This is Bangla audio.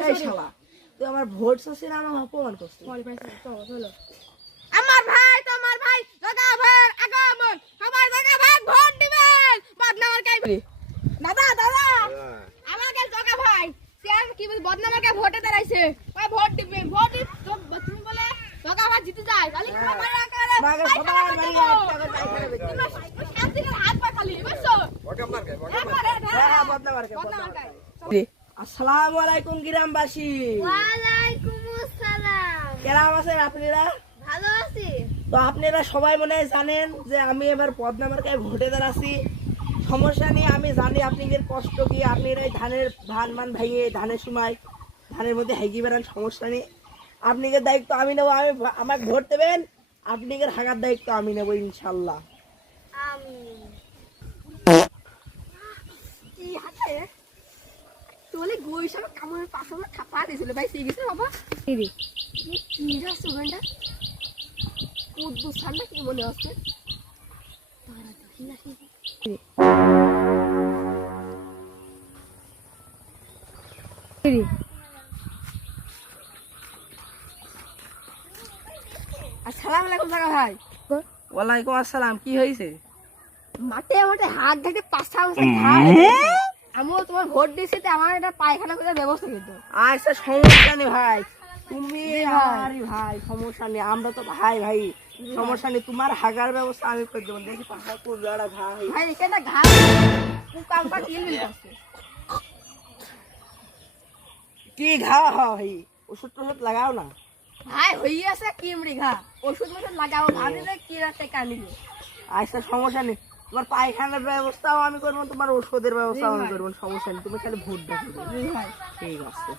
এই শালা তুই আমার ভোট চাচ্ছিস না আমার অপমান করছিস আমার ভাই তোমার ভাই জগা ভাইয়ের আগমন সবাই জগা ভাই ভোট দিবেন বদনামার কাই দাদা দাদা আমাকে জগা ভাই স্যার কি বল বদনামার কাই ভোটে দাঁড়াইছে ভাই ভোট দিবেন ভোট তুমি বলে জগা ভাই জিতে যায় খালি সবাই আকারে মাগে সবার বাড়ি শান্তি করে হাত পা খালি বুঝছো হ্যাঁ বদনামার কে আসসালামু আলাইকুম গ্রামবাসী ওয়ালাইকুম আসসালাম কেমন আছেন আপনারা ভালো আছি তো আপনারা সবাই মনে হয় জানেন যে আমি এবার বদনামার কাছে ভোটে দাঁড়াচ্ছি সমস্যা নেই আমি জানি আপনাদের কষ্ট কি আপনারা এই ধানের ধান মান ভাঙিয়ে ধানের সময় ধানের মধ্যে হেগি বেড়ান সমস্যা নেই আপনাদের দায়িত্ব আমি নেবো আমি আমাকে ভোট দেবেন আপনাদের হাগার দায়িত্ব আমি নেবো ইনশাল্লাহ কি হাতে তোলে গোইসা কামড়ের পাশে থাপা দিছিল ভাই সেই গেছে বাবা দিদি কি যা সুগন্ধা কুদ্দু সান্না কি মনে হচ্ছে তারা দেখি নাকি দিদি আসসালামু আলাইকুম জাগা ভাই ওয়ালাইকুম আসসালাম কি হয়েছে মাঠে মাঠে হাত ধরে পাঁচটা আমিও তোমার ভোট দিয়েছি তো আমার একটা পায়খানা করার ব্যবস্থা কিন্তু আচ্ছা সমস্যা নেই ভাই তুমি আমারই ভাই সমস্যা নেই আমরা তো ভাই ভাই সমস্যা নেই তোমার হাগার ব্যবস্থা আমি করে দেবো দেখি পাহাড় পুরোটা ভাই ভাই এখানে ঘা কামটা কি আছে কি ঘা ভাই ওষুধ টষুধ লাগাও না ভাই হই আছে কিমড়ি ঘা ওষুধ মষুধ লাগাও ভাবিলে কি রাতে কানিবে আচ্ছা সমস্যা নেই তোমার পায়খানার ব্যবস্থাও আমি করবো তোমার ওষুধের ব্যবস্থাও আমি করবো সমস্যা নেই তুমি খালি ভোট দেখো ভাই ঠিক আছে